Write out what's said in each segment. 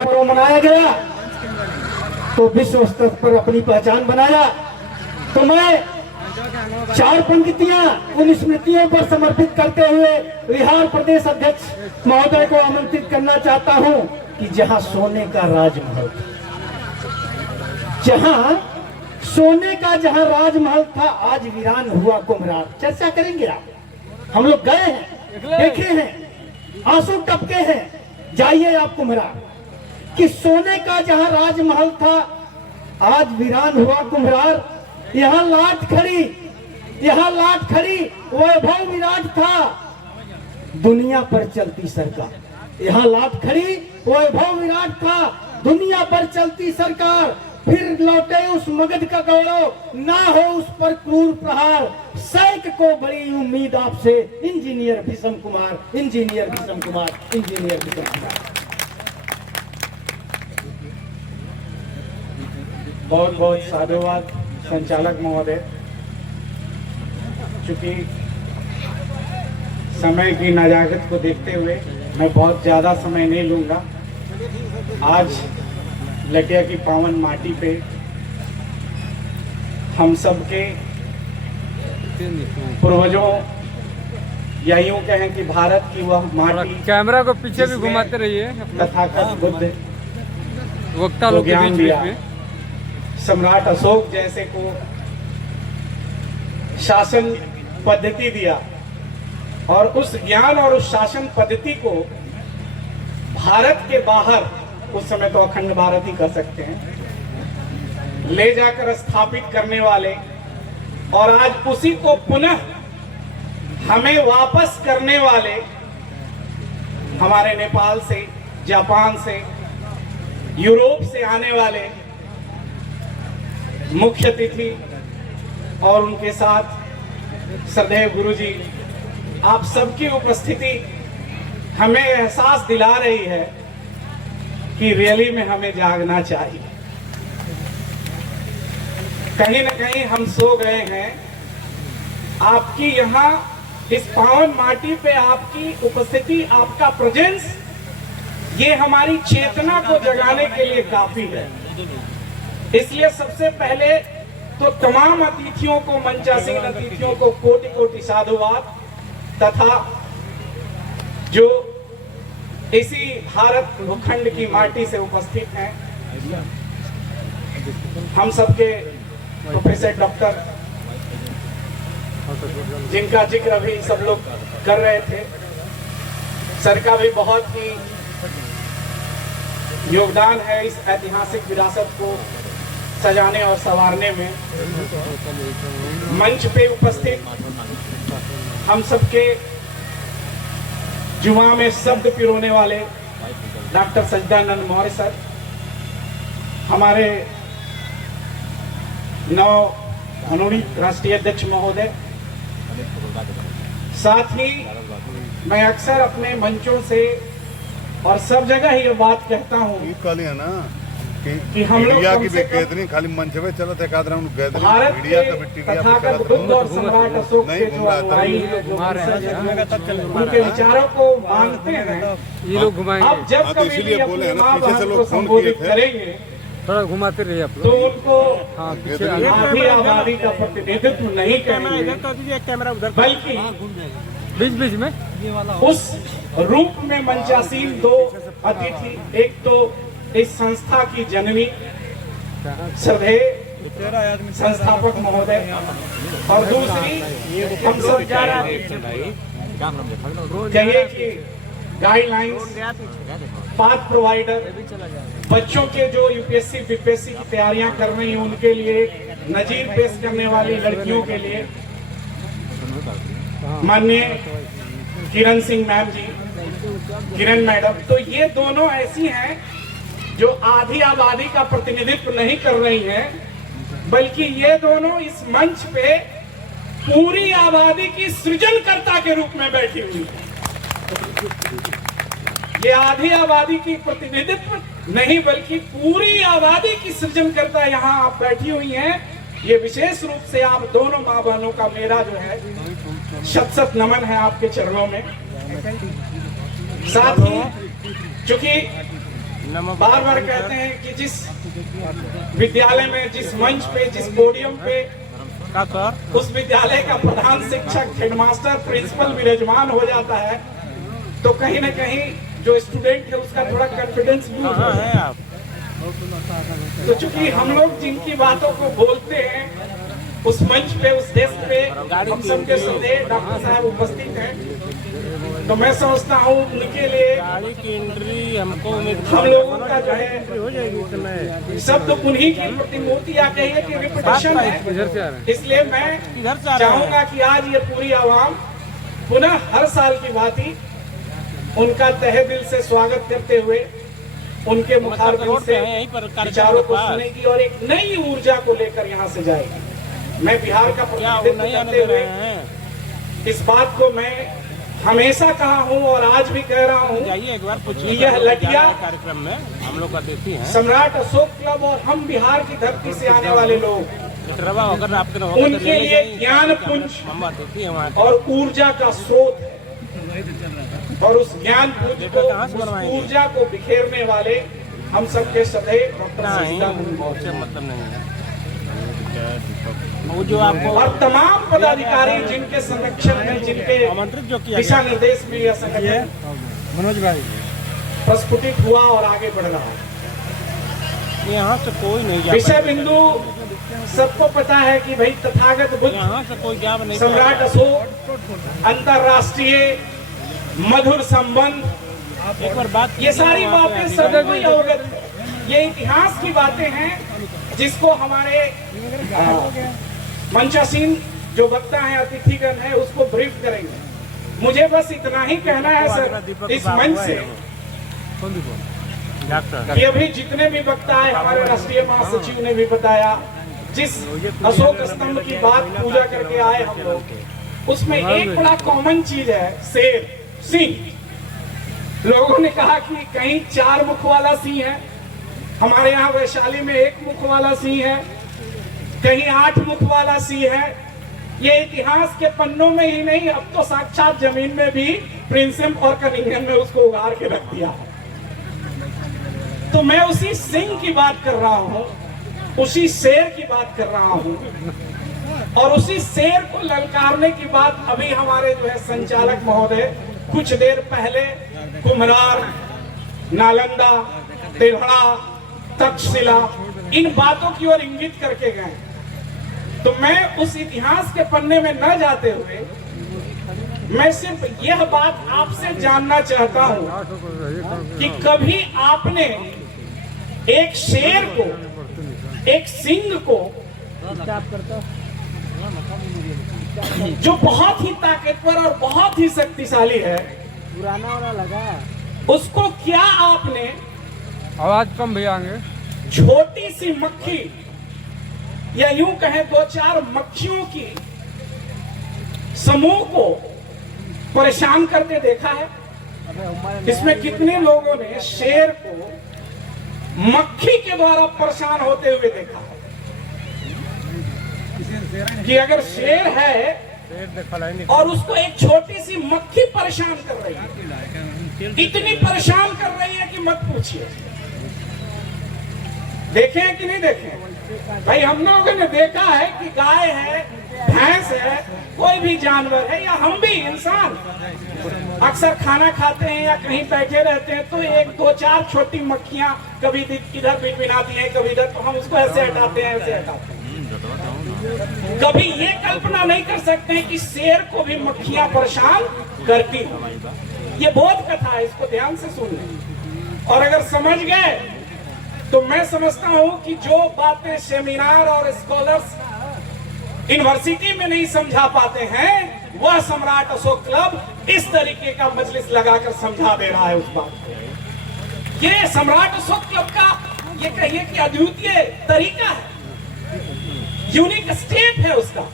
पर्व मनाया गया तो विश्व स्तर पर अपनी पहचान बनाया। तो मैं 4 पंक्तियां उन स्मृतियों पर समर्पित करते हुए बिहार प्रदेश अध्यक्ष महोदय को आमंत्रित करना चाहता हूं कि जहां सोने का राजमहल था, जहां सोने का जहां राजमहल था, आज वीरान हुआ कुम्हरार। चर्चा करेंगे आप, हम लोग गए हैं, देखे हैं, आंसू टपके हैं। जाइए आप कुम्हरार कि सोने का जहां राजमहल था, आज वीरान हुआ कुम्हरार। यहाँ लाट खड़ी, यहाँ लाट खड़ी, वैभव विराट था, दुनिया पर चलती सरकार। यहाँ लाट खड़ी, वैभव विराट था, दुनिया पर चलती सरकार। फिर लौटे उस मगध का गौरव, ना हो उस पर क्रूर प्रहार। सैक को बड़ी उम्मीद आपसे, engineer Bhisham Kumar, engineer Bhisham Kumar, engineer Bhisham Kumar. बहुत बहुत साधुवाद संचालक महोदय। चूंकि समय की नजाकत को देखते हुए मैं बहुत ज़्यादा समय नहीं लूँगा। आज लटिया की पावन माटी पे हम सबके पूर्वजों, या यूँ कहें कि भारत की वह माटी, कैमरा को पीछे भी घुमाते रहिए, तथागत बुद्ध वक्ता लोग के ज्ञान बीच दिया, में। सम्राट अशोक जैसे को शासन पद्धति दिया, और उस ज्ञान और उस शासन पद्धति को भारत के बाहर, उस समय तो अखंड भारत ही कर सकते हैं, ले जाकर स्थापित करने वाले, और आज उसी को पुनः हमें वापस करने वाले हमारे नेपाल से, जापान से, यूरोप से आने वाले मुख्य अतिथि और उनके साथ श्रद्धेय गुरुजी, आप सबकी उपस्थिति हमें एहसास दिला रही है कि रैली में हमें जागना चाहिए। कहीं न कहीं हम सो गए हैं। आपकी यहाँ इस पावन माटी पे आपकी उपस्थिति, आपका प्रेजेंस, ये हमारी चेतना को जगाने के लिए काफी है। इसलिए सबसे पहले तो तमाम अतिथियों को, मंचासीन अतिथियों को कोटि कोटि साधुवाद, तथा जो इसी भारत भूखंड की माटी से उपस्थित हैं, हम सबके प्रोफेसर डॉक्टर, जिनका जिक्र अभी सब लोग कर रहे थे, सर का भी बहुत ही योगदान है इस ऐतिहासिक विरासत को सजाने और संवारने में। मंच पे उपस्थित हम सबके जुमा में शब्द पिरोने वाले डॉक्टर सज्जनानंद मौर्य सर, हमारे नव मनोनीत राष्ट्रीय अध्यक्ष महोदय, साथ ही मैं अक्सर अपने मंचों से और सब जगह ही ये बात कहता हूँ कि हम लोग मीडिया की बेकदरी खाली मंच पे चलो थे कादरा उन गैदरी भारत मीडिया के का टीवी तथागत बुद्ध और सम्राट अशोक के जो अनुयायी हैं, जो उनके विचारों को मानते हैं, ये लोग घुमाएंगे। अब जब हाँ, तो कभी भी इसीलिए बोले अपनी हैं ना, माँ पीछे से बहन लोग को फोन संबोधित किए थे। करेंगे थोड़ा घुमाते रहिए आप तो लोग। उनको हाँ, पीछे आधी आबादी का प्रतिनिधित्व नहीं करेंगे, बल्कि बीच बीच में उस रूप में मंचासीन दो अतिथि, एक तो इस संस्था की जननी श्रद्धेय संस्थापक महोदय, और दूसरी हम सब कहिए कि गाइडलाइंस, पाथ प्रोवाइडर, बच्चों के जो यूपीएससी बीपीएससी की तैयारियां कर रही हैं उनके लिए नजीर पेश करने वाली लड़कियों के लिए माननीय किरण सिंह मैम जी, किरण मैडम, तो ये दोनों ऐसी हैं जो आधी आबादी का प्रतिनिधित्व नहीं कर रही हैं, बल्कि ये दोनों इस मंच पे पूरी आबादी की सृजनकर्ता के रूप में बैठी हुई है। ये आधी आबादी की प्रतिनिधित्व नहीं, बल्कि पूरी आबादी की सृजनकर्ता यहाँ आप बैठी हुई हैं। ये विशेष रूप से आप दोनों माँ बहनों का मेरा जो है शत शत नमन है आपके चरणों में। साथ ही चूंकि बार बार कहते हैं कि जिस विद्यालय में, जिस मंच पे, जिस पोडियम पे उस विद्यालय का प्रधान शिक्षक, हेडमास्टर, प्रिंसिपल विराजमान हो जाता है तो कहीं ना कहीं जो स्टूडेंट है उसका थोड़ा कॉन्फिडेंस भी हो जाता है। तो चूंकि हम लोग जिनकी बातों को बोलते हैं उस मंच पे, उस डेस्क पे हम सबके सामने डॉक्टर साहब उपस्थित हैं, तो मैं समझता हूँ उनके लिए गाड़ी की एंट्री हमको हम लोगों का जो है शब्द उन्हीं की प्रतिमूर्ति या कहिए कि रिपीटेशन है। इधर से आ रहे हैं। इसलिए मैं चाहूंगा कि आज ये पूरी आवाम पुनः हर साल की भांति उनका तहे दिल से स्वागत करते हुए उनके मुखारबिन से विचारों को सुनेगी और एक नई ऊर्जा को लेकर यहाँ से जाएगी। मैं बिहार का प्रतिनिधित्व करते हुए इस बात को मैं हमेशा कहा हूँ और आज भी कह रहा हूँ एक बार कि यह लटिया कार्यक्रम में हम लोग का देती हैं सम्राट अशोक क्लब और हम बिहार की धरती से आने वाले लोग अगर आपके उनके लिए ज्ञान पुंज हम बात देती है वहाँ और ऊर्जा का स्रोत है और उस ज्ञान पुंज को, उस ऊर्जा को बिखेरने वाले हम सबके सदैव डॉक्टर सीताराम मौर्य मतलब नहीं है वो जो आपको और तमाम पदाधिकारी जिनके संरक्षण में, जिनके आमंत्रित जो किया दिशा निर्देश में यह संगठन मनोज भाई प्रस्फुटित हुआ और आगे बढ़ रहा है। यहाँ से कोई नहीं जा विषय बिंदु सबको पता है कि भाई तथागत बुद्ध, यहाँ से कोई जा नहीं सम्राट अशोक, अंतरराष्ट्रीय मधुर संबंध, एक बार बात ये सारी बातें सबको ही अवगत है। ये इतिहास की बातें हैं जिसको हमारे मंचासीन जो वक्ता है, अतिथिगण है, उसको ब्रीफ करेंगे। मुझे बस इतना ही कहना है सर इस मंच से कि अभी जितने भी वक्ता है, हमारे राष्ट्रीय महासचिव ने भी बताया, जिस अशोक स्तंभ की बात पूजा करके आए हम लोग, उसमें एक बड़ा कॉमन चीज है, शेर, सिंह। लोगों ने कहा कि कहीं 4 मुख वाला सिंह है, हमारे यहाँ वैशाली में 1 मुख वाला सिंह है, कहीं 8 मुख वाला सिंह है। ये इतिहास के पन्नों में ही नहीं, अब तो साक्षात जमीन में भी प्रिंसिप और कनिंघम में उसको उगाड़ के रख दिया है। तो मैं उसी सिंह की बात कर रहा हूँ, उसी शेर की बात कर रहा हूँ और उसी शेर को ललकारने की बात अभी हमारे जो है संचालक महोदय कुछ देर पहले कुम्हरार, नालंदा, तेघड़ा, तक्षशिला इन बातों की ओर इंगित करके गए। तो मैं उस इतिहास के पन्ने में न जाते हुए मैं सिर्फ यह बात आपसे जानना चाहता हूं कि कभी आपने एक शेर को, एक सिंह को, जो बहुत ही ताकतवर और बहुत ही शक्तिशाली है, पुराना वाला लगा, उसको क्या आपने आवाज कम भैया आगे, छोटी सी मक्खी या यूं कहें 2-4 मक्खियों की समूह को परेशान करते देखा है? इसमें कितने लोगों ने शेर को मक्खी के द्वारा परेशान होते हुए देखा है? कि अगर शेर है और उसको एक छोटी सी मक्खी परेशान कर रही है, इतनी परेशान कर रही है कि मत पूछिए। देखे कि नहीं देखे भाई? हम लोगों ने देखा है कि गाय है, भैंस है, कोई भी जानवर है या हम भी इंसान अक्सर खाना खाते हैं या कहीं बैठे रहते हैं तो 1-2-4 छोटी मक्खियां कभी इधर भिनभिनाती हैं, कभी इधर, तो हम उसको ऐसे हटाते हैं, ऐसे हटाते हैं। कभी ये कल्पना नहीं कर सकते हैं कि शेर को भी मक्खियां परेशान करती हैं। ये बोध कथा है, इसको ध्यान से सुन लें और अगर समझ गए तो मैं समझता हूं कि जो बातें सेमिनार और स्कॉलर्स यूनिवर्सिटी में नहीं समझा पाते हैं, वह सम्राट अशोक क्लब इस तरीके का मजलिस लगाकर समझा दे रहा है उस बात को। ये सम्राट अशोक क्लब का ये कहिए कि अद्वितीय तरीका है, यूनिक स्टेप है, उसका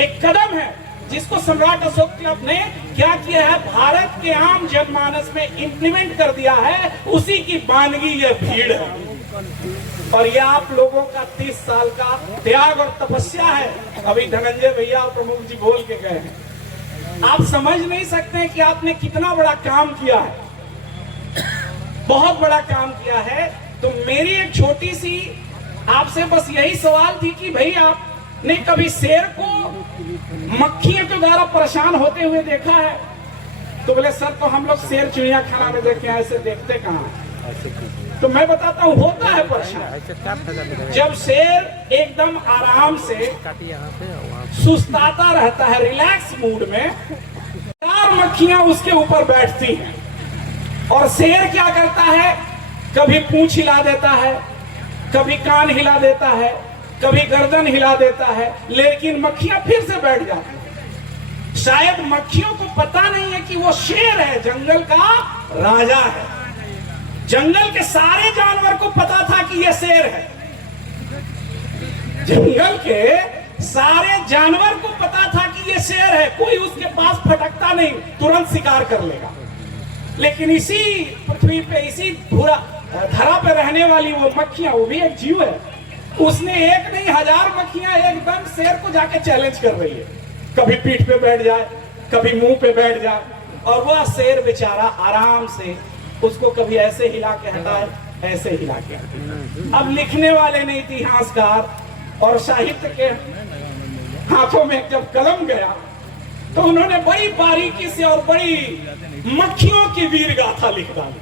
एक कदम है जिसको सम्राट अशोक क्लब ने क्या किया है, भारत के आम जनमानस में इंप्लीमेंट कर दिया है। उसी की वानगी यह भीड़ है और यह आप लोगों का 30 साल का त्याग और तपस्या है। अभी धनंजय भैया और प्रमुख जी बोल के गए हैं, आप समझ नहीं सकते कि आपने कितना बड़ा काम किया है। बहुत बड़ा काम किया है। तो मेरी एक छोटी सी आपसे बस यही सवाल थी कि भाई आपने कभी शेर को मक्खियों के द्वारा परेशान होते हुए देखा है? तो बोले सर तो हम लोग शेर चिड़ियाखाना में देखे हैं, ऐसे देखते कहाँ। तो मैं बताता हूँ होता है परेशान। जब शेर एकदम आराम से सुस्ताता रहता है, रिलैक्स मूड में, 4 मक्खियां उसके ऊपर बैठती हैं और शेर क्या करता है, कभी पूंछ हिला देता है, कभी कान हिला देता है, कभी गर्दन हिला देता है, लेकिन मक्खियां फिर से बैठ जाती हैं। शायद मक्खियों को पता नहीं है कि वो शेर है, जंगल का राजा है। जंगल के सारे जानवर को पता था कि ये शेर है। जंगल के सारे जानवर को पता था कि ये शेर है, कोई उसके पास फटकता नहीं, तुरंत शिकार कर लेगा। लेकिन इसी पृथ्वी पे, इसी धरा पे रहने वाली वो मक्खियां, वो भी एक जीव है, उसने एक नहीं 1000 मक्खियां एकदम शेर को जाके चैलेंज कर रही है। कभी पीठ पे बैठ जाए, कभी मुंह पे बैठ जाए, और वह शेर बेचारा आराम से उसको कभी ऐसे हिला के हटाए, ऐसे हिला के हटाए। अब लिखने वाले ने, इतिहासकार और साहित्य के हाथों में जब कलम गया तो उन्होंने बड़ी बारीकी से और बड़ी मक्खियों की वीर गाथा लिख डाली।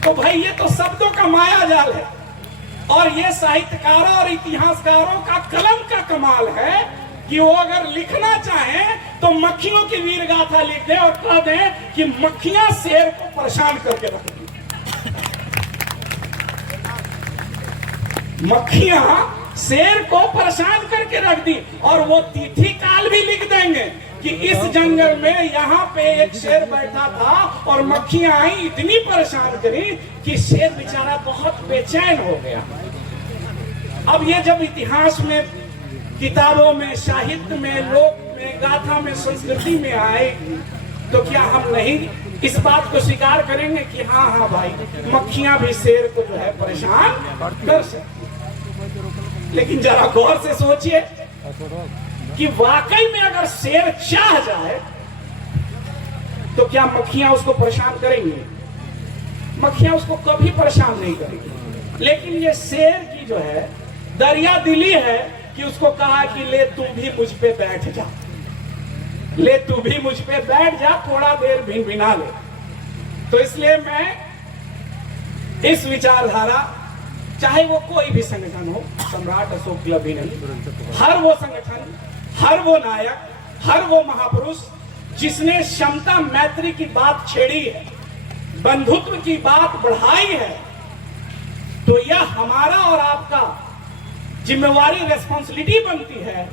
तो भाई ये तो शब्दों का माया जाल है, और ये साहित्यकारों और इतिहासकारों का कलम का कमाल है कि वो अगर लिखना चाहें तो मक्खियों की वीर गाथा लिख दें और कह दें कि मक्खियां शेर को परेशान करके रख दी। मक्खियां शेर को परेशान करके रख दी, और वो तिथि काल भी लिख देंगे कि इस जंगल में यहाँ पे एक शेर बैठा था और मक्खियां आई, इतनी परेशान करी कि शेर बेचारा बहुत बेचैन हो गया। अब ये जब इतिहास में, किताबों में, साहित्य में, लोक में, गाथा में, संस्कृति में आए, तो क्या हम नहीं इस बात को स्वीकार करेंगे कि हाँ हाँ भाई, मक्खियां भी शेर को जो है परेशान कर सकती। लेकिन जरा गौर से सोचिए कि वाकई में अगर शेर चाह जाए तो क्या मक्खियां उसको परेशान करेंगी? मक्खियां उसको कभी परेशान नहीं करेंगी। लेकिन ये शेर की जो है दरिया दिली है कि उसको कहा कि ले तू भी मुझ पे बैठ जा, ले तू भी मुझ पे बैठ जा, थोड़ा देर भिनभिना ले। तो इसलिए मैं इस विचारधारा, चाहे वो कोई भी संगठन हो, सम्राट अशोक क्लब ही नहीं, हर वो संगठन, हर वो नायक, हर वो महापुरुष जिसने समता मैत्री की बात छेड़ी है, बंधुत्व की बात बढ़ाई है, तो यह हमारा और आपका जिम्मेवारी, रेस्पॉन्सिबिलिटी बनती है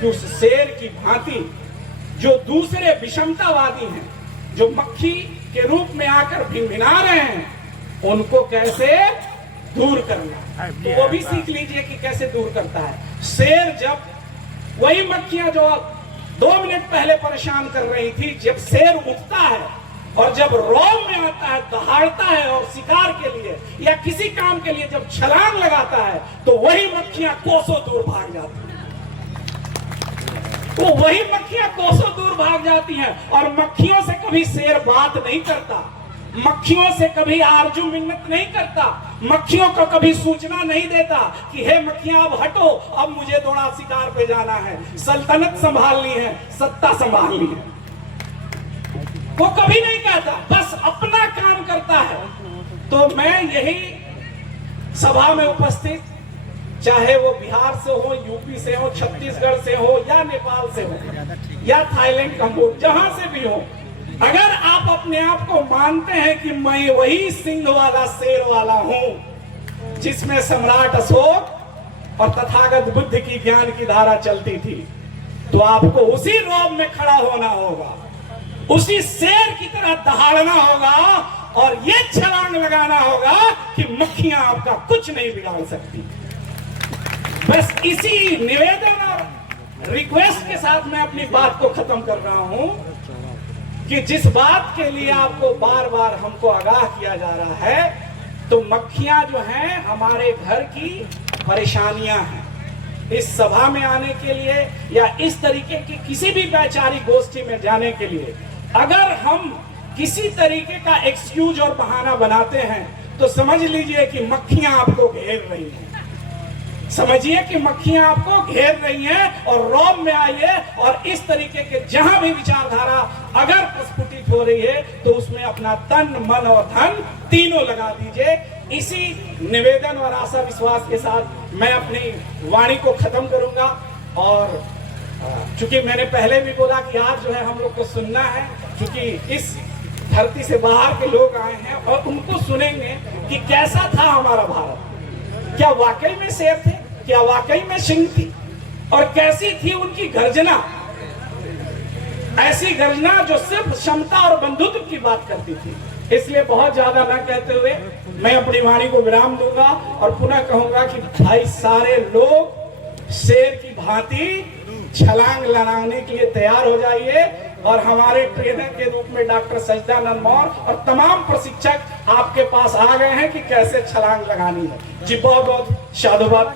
कि उस शेर की भांति जो दूसरे विषमतावादी हैं, जो मक्खी के रूप में आकर भिनभिना रहे हैं, उनको कैसे दूर करना। तो वो भी सीख लीजिए कि कैसे दूर करता है शेर। जब वही मक्खियां जो 2 मिनट पहले परेशान कर रही थी, जब शेर उठता है और जब रौब में आता है, दहाड़ता है और शिकार के लिए या किसी काम के लिए जब छलांग लगाता है, तो वही मक्खियां कोसों दूर भाग जाती हैं। तो वही मक्खियां कोसों दूर भाग जाती हैं, और मक्खियों से कभी शेर बात नहीं करता, मक्खियों से कभी आरजू मिन्नत नहीं करता, मक्खियों को कभी सूचना नहीं देता कि हे मक्खियां अब हटो, अब मुझे थोड़ा शिकार पे जाना है, सल्तनत संभालनी है, सत्ता संभालनी है। वो कभी नहीं कहता, बस अपना काम करता है। तो मैं यही सभा में उपस्थित, चाहे वो बिहार से हो, यूपी से हो, छत्तीसगढ़ से हो, या नेपाल से हो, या थाईलैंड, कंबोडिया, जहां से भी हो, अगर आप अपने आप को मानते हैं कि मैं वही सिंह वाला, शेर वाला हूं जिसमें सम्राट अशोक और तथागत बुद्ध की ज्ञान की धारा चलती थी, तो आपको उसी रौब में खड़ा होना होगा, उसी शेर की तरह दहाड़ना होगा और ये छलांग लगाना होगा कि मक्खियां आपका कुछ नहीं बिगाड़ सकती। बस इसी निवेदन और रिक्वेस्ट के साथ मैं अपनी बात को खत्म कर रहा हूं कि जिस बात के लिए आपको बार बार हमको आगाह किया जा रहा है, तो मक्खियां जो हैं हमारे घर की परेशानियां हैं, इस सभा में आने के लिए या इस तरीके की किसी भी वैचारिक गोष्ठी में जाने के लिए अगर हम किसी तरीके का एक्सक्यूज और बहाना बनाते हैं तो समझ लीजिए कि मक्खियां आपको घेर रही हैं। समझिए कि मक्खियां आपको घेर रही हैं और रौब में आइए और इस तरीके के जहां भी विचारधारा अगर प्रस्फुटित हो रही है तो उसमें अपना तन मन और धन तीनों लगा दीजिए। इसी निवेदन और आशा विश्वास के साथ मैं अपनी वाणी को खत्म करूंगा। और चूंकि मैंने पहले भी बोला कि आज जो है हम लोग को सुनना है, क्योंकि इस धरती से बाहर के लोग आए हैं और उनको सुनेंगे कि कैसा था हमारा भारत, क्या वाकई में शेर थे, क्या वाकई में सिंह थी, और कैसी थी उनकी गर्जना, ऐसी गर्जना जो सिर्फ क्षमता और बंधुत्व की बात करती थी। इसलिए बहुत ज्यादा न कहते हुए मैं अपनी वाणी को विराम दूंगा और पुनः कहूंगा कि भाई सारे लोग शेर की भांति छलांग लगाने के लिए तैयार हो जाइए और हमारे ट्रेनर के रूप में डॉक्टर सजदानंद मौर्य और तमाम प्रशिक्षक आपके पास आ गए हैं कि कैसे छलांग लगानी है। जी बहुत बहुत साधुवाद।